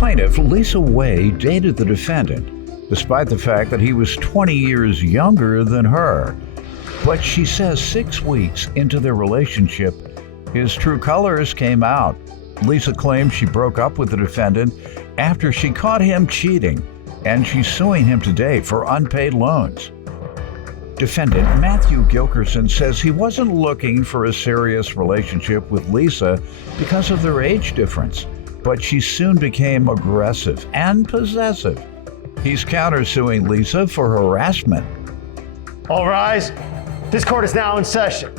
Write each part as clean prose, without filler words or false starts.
plaintiff, Lisa Way, dated the defendant, despite the fact that he was 20 years younger than her. But she says 6 weeks into their relationship, his true colors came out. Lisa claims she broke up with the defendant after she caught him cheating, and she's suing him today for unpaid loans. Defendant Matthew Gilkerson says he wasn't looking for a serious relationship with Lisa because of their age difference, but she soon became aggressive and possessive. He's countersuing Lisa for harassment. All rise. This court is now in session.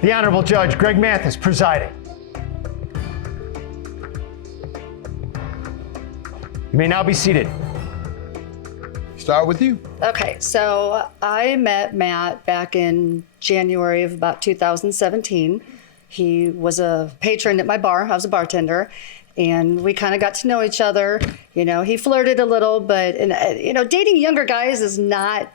The Honorable Judge Greg Mathis presiding. You may now be seated. Start with you. Okay, so I met Matt back in January of about 2017. He was a patron at my bar. I was a bartender, and we kind of got to know each other. You know, he flirted a little, but dating younger guys is not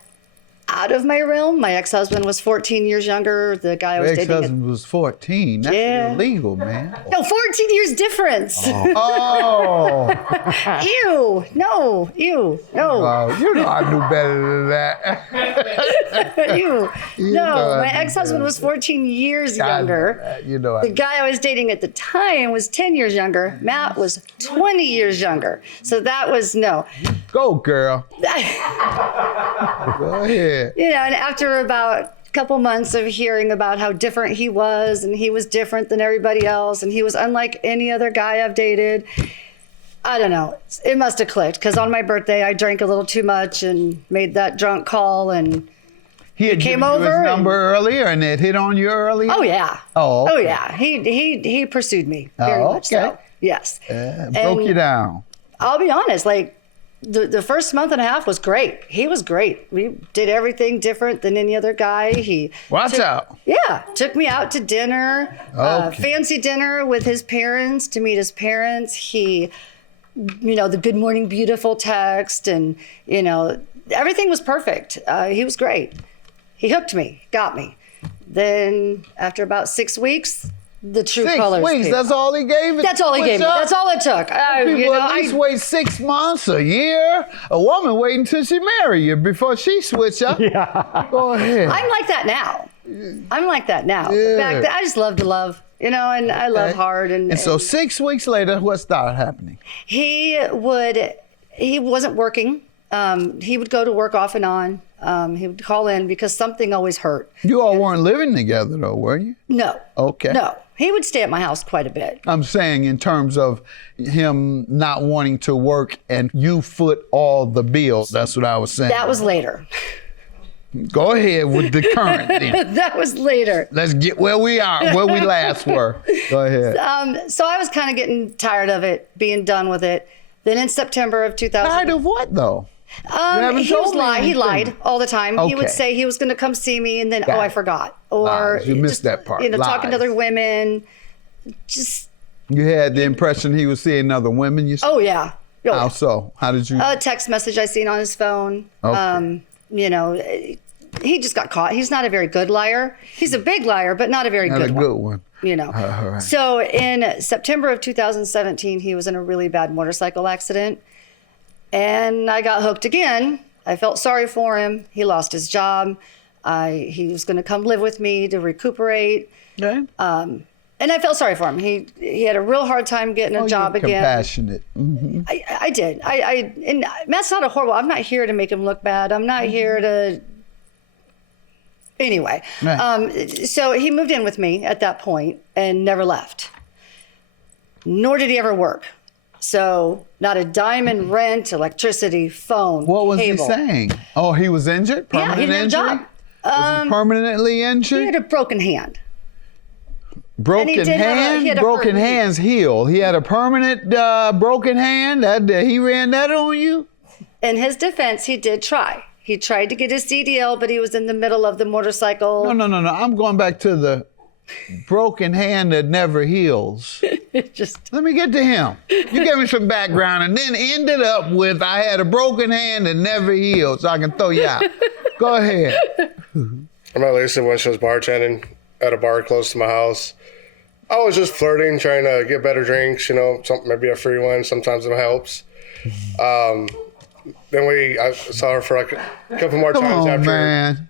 out of my realm. My ex-husband was 14 years younger. The guy I was dating. Ex-husband was 14. That's illegal, man. No, 14 years difference. Oh. Ew. No. Ew. No. You know I knew better than that. Ew. No, my ex-husband was 14 years younger. The guy I was dating at the time was 10 years younger. Matt was 20 years younger. So that was no. Go, girl. Go ahead. And after about a couple months of hearing about how different he was, and he was different than everybody else, and he was unlike any other guy I've dated, I don't know. It must have clicked, because on my birthday, I drank a little too much and made that drunk call, and he had came given over. You his number earlier, and it hit on you earlier? Oh, yeah. Oh, okay. Oh, yeah. He pursued me very much so. Yes. Broke you down. I'll be honest, the first month and a half was great. He was great. We did everything different than any other guy. Watch out. Yeah, took me out to dinner, fancy dinner with his parents to meet his parents. He, the good morning beautiful text, and everything was perfect. He was great. He hooked me, got me. Then after about 6 weeks, the true colors. 6 weeks, that's all he gave it? That's all he gave me. That's all it took. People at least wait 6 months, a year. A woman wait until she marry you before she switch up. Yeah. Go ahead. I'm like that now. Yeah. Back then, I just love to love, and I love hard. And so 6 weeks later, what started happening? He wasn't working. He would go to work off and on. He would call in because something always hurt. You all weren't living together though, were you? No. Okay. No. He would stay at my house quite a bit. I'm saying in terms of him not wanting to work and you foot all the bills. That's what I was saying. That was later. Go ahead with the current then. That was later. Let's get where we are, where we last were. Go ahead. So I was kind of getting tired of it, being done with it. Then in September of 2000. Tired of what though? He lied all the time. Okay. He would say he was going to come see me, and then I forgot. Or lies. You missed that part. Talking to other women. Just. You had the impression he was seeing other women. You said? Oh yeah. How so? How did you? A text message I seen on his phone. Okay. He just got caught. He's not a very good liar. He's a big liar, but not a very good one. Right. So in September of 2017, he was in a really bad motorcycle accident. And I got hooked again. I felt sorry for him. He lost his job. He was going to come live with me to recuperate. Okay. And I felt sorry for him. He had a real hard time getting a job again. Compassionate. Mm-hmm. I did. And Matt's not a horrible. I'm not here to make him look bad. I'm not here to. Anyway, right. So he moved in with me at that point and never left. Nor did he ever work. So not a dime in rent, electricity, phone, What was cable. he saying? Oh, he was injured? Permanent he didn't have a injury? job. Was he permanently injured? He had a broken hand. Broken hand? Broken hands heal. He had a permanent broken hand? He ran that on you? In his defense, he did try. He tried to get his CDL, but he was in the middle of the motorcycle. No. I'm going back to the broken hand that never heals. Let me get to him. You gave me some background and then ended up with I had a broken hand that never healed, so I can throw you out. Go ahead. I met Lisa when she was bartending at a bar close to my house. I was just flirting, trying to get better drinks, you know, maybe a free one. Sometimes it helps. Then I saw her for like a couple more Come times on, after. man.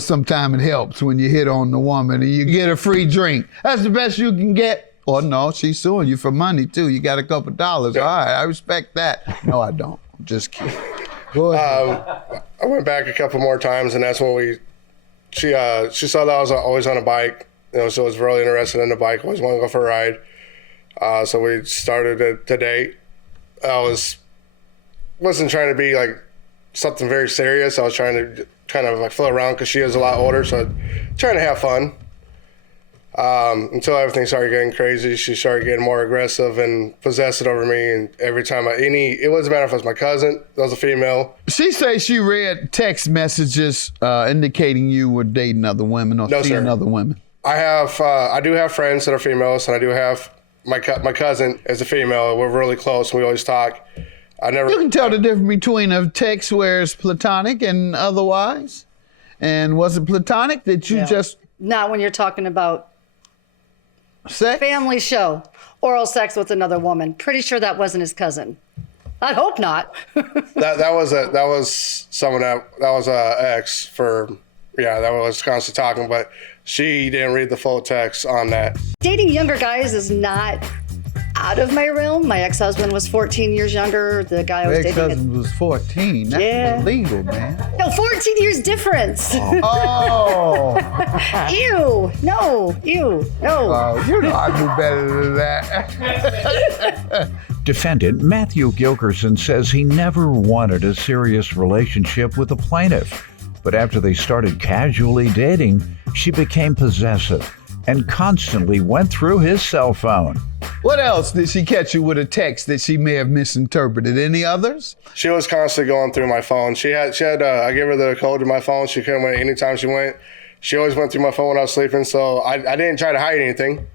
Sometimes it helps when you hit on the woman and you get a free drink. That's the best you can get. Or no, she's suing you for money too. You got a couple dollars. Yeah. All right, I respect that. No, I don't. I'm just kidding. Go ahead. I went back a couple more times, and that's when she saw that I was always on a bike. You know, so I was really interested in the bike. Always wanted to go for a ride. So we started to date. I wasn't trying to be like something very serious. I was trying to kind of like float around because she is a lot older, so trying to have fun. Until everything started getting crazy, she started getting more aggressive and possessive over me. And every time it wasn't matter if it was my cousin, that was a female. She says she read text messages indicating you were dating other women or seeing other women. I do have friends that are females, and I do have my cousin is a female. We're really close, and we always talk. You can tell the difference between a text where it's platonic and otherwise. And was it platonic that you just... Not when you're talking about sex? Family show, oral sex with another woman. Pretty sure that wasn't his cousin. I hope not. that was a ex for, that was constantly talking, but she didn't read the full text on that. Dating younger guys is not out of my realm. My ex-husband was 14 years younger. The guy I was dating. Ex-husband was 14. That's illegal, man. No, 14 years difference. Oh. Ew. No. Ew. No. Oh, you know I do better than that. Defendant Matthew Gilkerson says he never wanted a serious relationship with the plaintiff. But after they started casually dating, she became possessive and constantly went through his cell phone. What else did she catch you with a text that she may have misinterpreted? Any others? She was constantly going through my phone. She had I gave her the code to my phone. She couldn't wait anytime she went. She always went through my phone when I was sleeping, so I didn't try to hide anything.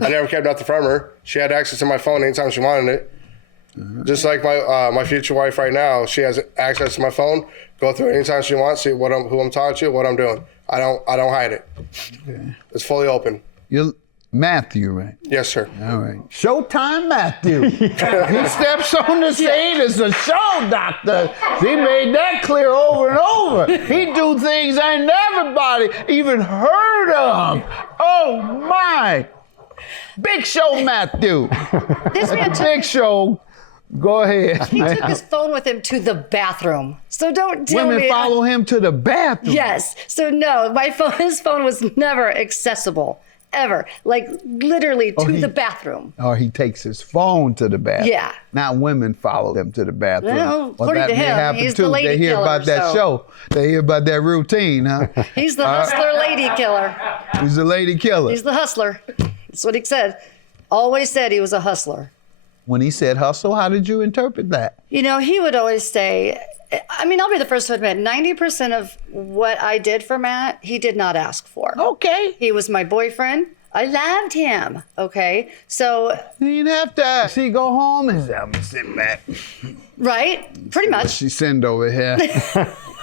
I never kept nothing from her. She had access to my phone anytime she wanted it. Just like my future wife right now, she has access to my phone. Go through it anytime she wants, see who I'm talking to, what I'm doing. I don't hide it. Okay. It's fully open. You're Matthew, right? Yes, sir. All right. Showtime Matthew. He steps on the scene as a show doctor. He made that clear over and over. He do things ain't everybody even heard of. Oh my. Big Show Matthew. This man took Big Show. Go ahead. He took his phone with him to the bathroom. So don't tell me. Women follow him to the bathroom. Yes. So no, his phone was never accessible. Ever. Like literally to the bathroom. Or he takes his phone to the bathroom. Yeah. Now women follow him to the bathroom. Well, according to him, he's the lady They hear killer, about that so. show. They hear about that routine, huh? He's the hustler lady killer. He's the lady killer. He's the hustler. That's what he said. Always said he was a hustler. When he said hustle, how did you interpret that? You know, he would always say, I'll be the first to admit, 90% of what I did for Matt, he did not ask for. Okay. He was my boyfriend. I loved him. Okay. So. You didn't have to. She go home and say, I'm going to sit back. Right. Pretty much. She send over here.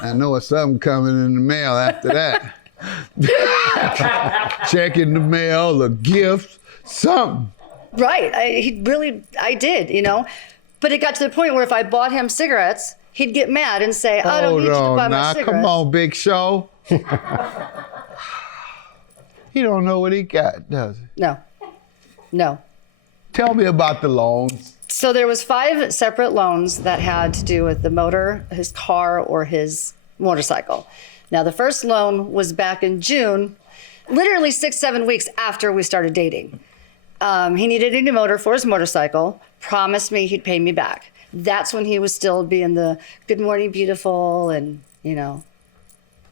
I know it's something coming in the mail after that. Checking the mail, a gift, something. Right. I did, you know. But it got to the point where if I bought him cigarettes, he'd get mad and say, I don't need you to buy my cigarettes. Come on, Big Show. He don't know what he got, does he? No. Tell me about the loans. So there was 5 separate loans that had to do with the motor, his car, or his motorcycle. Now, the first loan was back in June, literally 6-7 weeks after we started dating. He needed a new motor for his motorcycle, promised me he'd pay me back. That's when he was still being the good morning, beautiful, and, you know,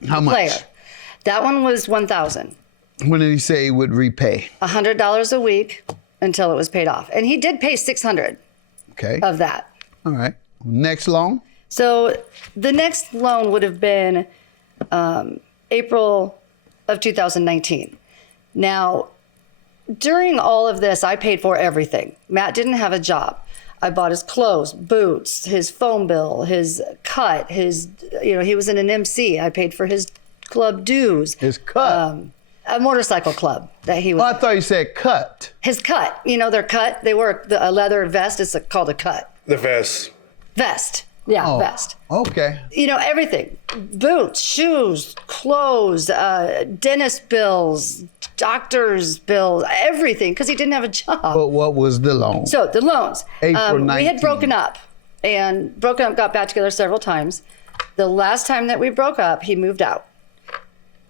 How much? player. That one was $1,000. When did he say he would repay? $100 a week until it was paid off. And he did pay $600 of that. All right. Next loan? So the next loan would have been April of 2019. Now, during all of this, I paid for everything. Matt didn't have a job. I bought his clothes, boots, his phone bill, his cut, he was in an MC. I paid for his club dues. His cut? A motorcycle club that he was. Oh, I thought you said cut. His cut. You know, they're cut. They wear a leather vest. It's called a cut. The vest. Vest. Yeah, Oh, vest. okay. You know, everything. Boots, shoes, clothes, dentist bills, doctor's bills, everything, because he didn't have a job. But what was the loan? So the loans. April We 19. had broken up, got back together several times. The last time that we broke up, he moved out.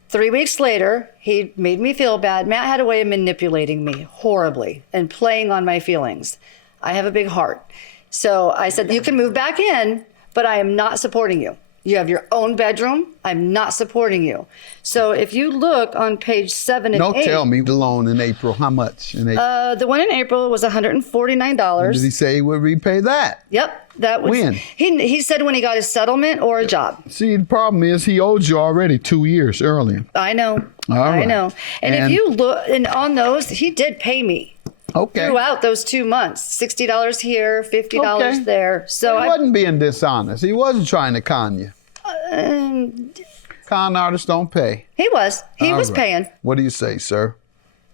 3 weeks later, he made me feel bad. Matt had a way of manipulating me horribly and playing on my feelings. I have a big heart. So I said, you can move back in, but I am not supporting you. You have your own bedroom. I'm not supporting you. So if you look on page 7 and Don't 8. tell me the loan in April. How much in April? The one in April was $149. Did he say he would repay that? Yep, that was. When? He said when he got his settlement or a job. See, the problem is he owed you already 2 years earlier. I know. All I right. know. And if And- you look, and on those, he did pay me Okay. throughout those 2 months. $60 here, $50 Okay. there. So He wasn't being dishonest. He wasn't trying to con you. Con artists don't pay. He was. He All was right. paying. What do you say, sir?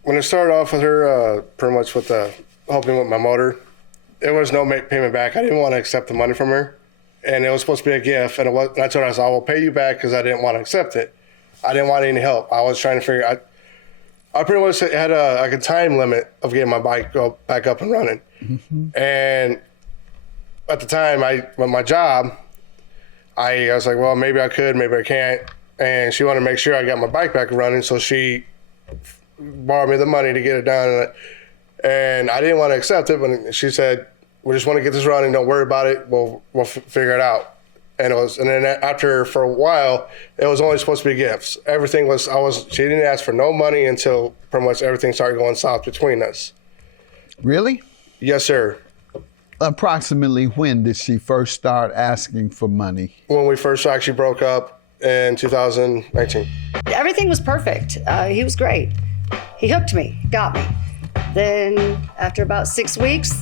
When I started off with her, pretty much with helping with my motor, there was no payment back. I didn't want to accept the money from her, and it was supposed to be a gift. And I told her, I said, I will pay you back because I didn't want to accept it. I didn't want any help. I was trying to figure. I pretty much had a time limit of getting my bike back up and running. And at the time, with my job, I was like, well, maybe I could, maybe I can't. And she wanted to make sure I got my bike back running, so she borrowed me the money to get it done. And I didn't want to accept it, but she said, we just want to get this running, don't worry about it, we'll figure it out. And then after, for a while, it was only supposed to be gifts. Everything was, she didn't ask for no money until pretty much everything started going south between us. Really? Yes, sir. Approximately when did she first start asking for money? When we first actually broke up in 2019. Everything was perfect. He was great. He hooked me, got me. Then after about 6 weeks,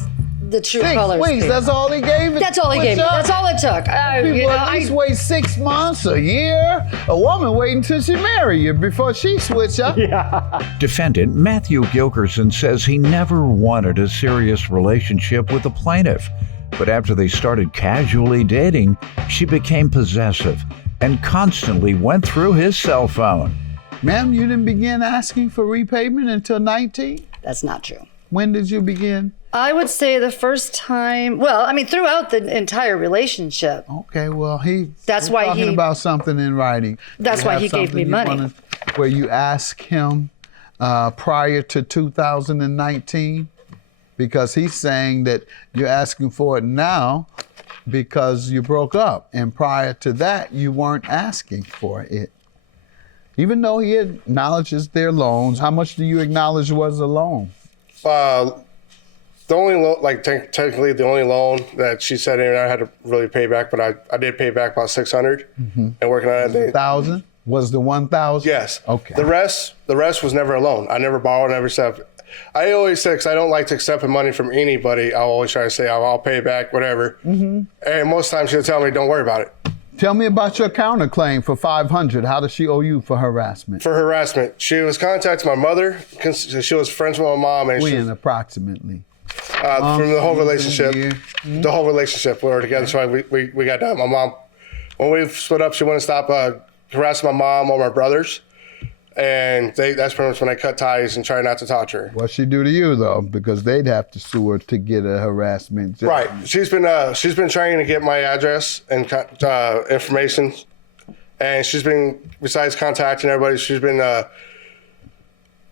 the true 6 colors weeks, came. that's all he gave it? That's all he gave me. That's all it took. People at least wait 6 months, a year. A woman waiting until she marry you before she switch up. Defendant Matthew Gilkerson says he never wanted a serious relationship with the plaintiff. But after they started casually dating, she became possessive and constantly went through his cell phone. Ma'am, you didn't begin asking for repayment until 19? That's not true. When did you begin? I would say the first time, throughout the entire relationship. Okay, well, That's we're why talking he- about something in writing. That's You why have he gave something me you money. where you ask him prior to 2019? Because he's saying that you're asking for it now because you broke up. And prior to that, you weren't asking for it. Even though he acknowledges their loans, how much do you acknowledge was a loan? The only loan, technically the only loan that she said I had to really pay back, but I did pay back about $600 and working on it. 1,000? Was the 1,000? Yes. Okay. The rest was never a loan. I never borrowed, never accepted. I always said, because I don't like to accept money from anybody, I always try to say, I'll pay back, whatever. And most times she'll tell me, don't worry about it. Tell me about your counterclaim for $500. How does she owe you for harassment? For harassment, she was contacting my mother, because she was friends with my mom. And When approximately? from the whole relationship. year. The whole relationship, we were together, so we got done. My mom, when we split up, she wouldn't stop harassing my mom or my brothers. And that's pretty much when I cut ties and try not to touch her. What'd she do to you, though? Because they'd have to sue her to get a harassment. Right. She's been trying to get my address and information, and she's been, besides contacting everybody, she's been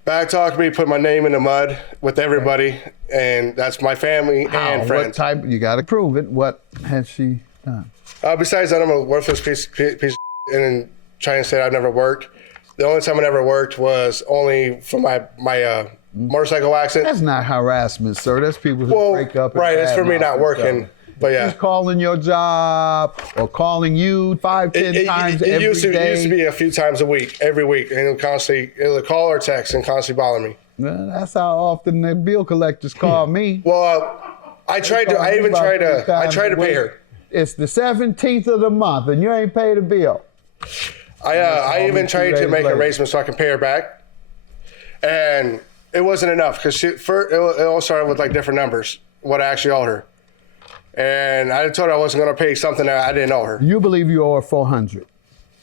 back talking to me, put my name in the mud with everybody, and that's my family and friends. What type? You got to prove it. What has she done? Besides that, I'm a worthless piece of and then trying to say I've never worked. The only time I ever worked was only for my motorcycle accident. That's not harassment, sir. That's people who break up. And right, it's for me badmouth not each working. other. But yeah. She's calling your job or calling you 5-10 times every used to, day. It used to be a few times a week, every week, and it'll call or text and constantly bother me. Well, that's how often the bill collectors call me. Well, I tried to pay her. It's the 17th of the month and you ain't paid a bill. I even tried to make later. arrangements so I can pay her back, And it wasn't enough because it all started with like different numbers, what I actually owed her. And I told her I wasn't going to pay something that I didn't owe her. You believe you owe her $400.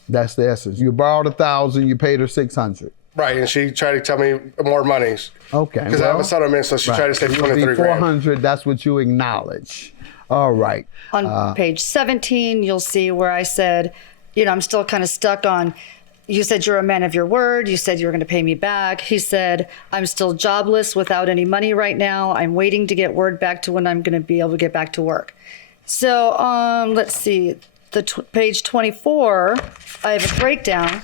That's the essence. You borrowed $1,000, you paid her $600. Right, and she tried to tell me more monies. Okay. Because I have a settlement, so she tried to say $23 $400, that's what you acknowledge. All right. On page 17, you'll see where I said, you know, I'm still kind of stuck on, you said you're a man of your word. You said you were going to pay me back. He said, I'm still jobless without any money right now. I'm waiting to get word back to when I'm going to be able to get back to work. So let's see, page 24, I have a breakdown.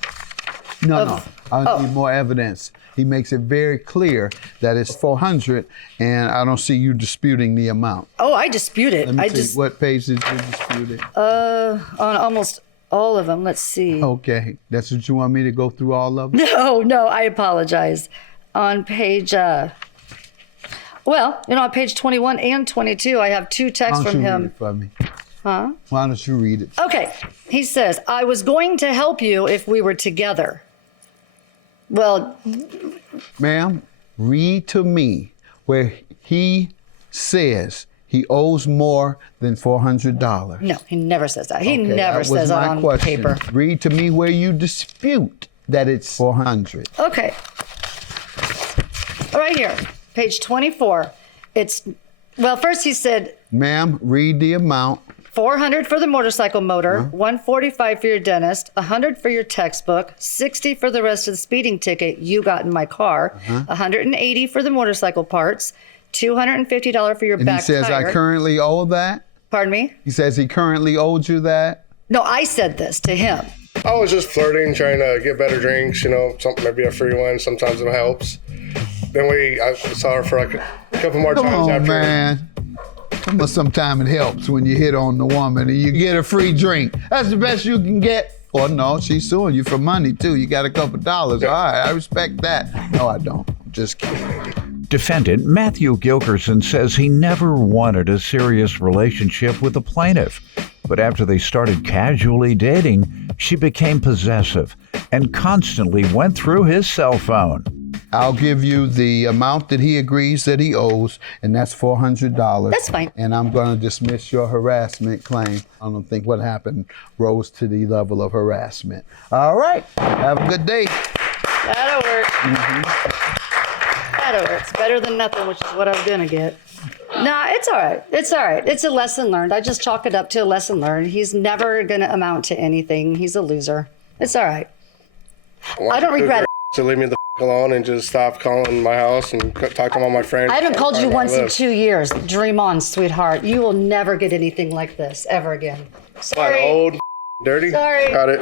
No. I need more evidence. He makes it very clear that it's $400, and I don't see you disputing the amount. Oh, I dispute it. Let me see. What page did you dispute it? On almost all of them. Let's see. Okay, that's what you want me to go through all of them? No, I apologize. On page, on page 21 and 22, I have two texts from him. Read it for me? Huh? Why don't you read it? Okay. He says, I was going to help you if we were together. Well, ma'am, read to me where he says he owes more than $400. No, he never says that. He Okay, never says that on question. paper. Read to me where you dispute that it's $400. Okay. Right here, page 24. First he said, ma'am, read the amount. $400 for the motorcycle motor, $145 for your dentist, $100 for your textbook, $60 for the rest of the speeding ticket you got in my car, $180 for the motorcycle parts, $250 for your back tire. And he says, I currently owe that? Pardon me? He says he currently owed you that? No, I said this to him. I was just flirting, trying to get better drinks, something, maybe a free one. Sometimes it helps. Then I saw her for like a couple more times Come on, after. Man. Sometimes it helps when you hit on the woman and you get a free drink. That's the best you can get. Or no, she's suing you for money too. You got a couple dollars. Yeah. All right, I respect that. No, I don't. Just kidding. Defendant Matthew Gilkerson says he never wanted a serious relationship with the plaintiff. But after they started casually dating, she became possessive and constantly went through his cell phone. I'll give you the amount that he agrees that he owes, and that's $400. That's fine. And I'm going to dismiss your harassment claim. I don't think what happened rose to the level of harassment. All right. Have a good day. That'll work. That'll work. It's better than nothing, which is what I'm going to get. Nah, it's all right. It's all right. It's a lesson learned. I just chalk it up to a lesson learned. He's never going to amount to anything. He's a loser. It's all right. I don't regret it. To leave me the alone and just stop calling my house and talk to all my friends. I haven't called you once in 2 years. Dream on, sweetheart. You will never get anything like this ever again. Sorry. Old, dirty. Sorry. Got it.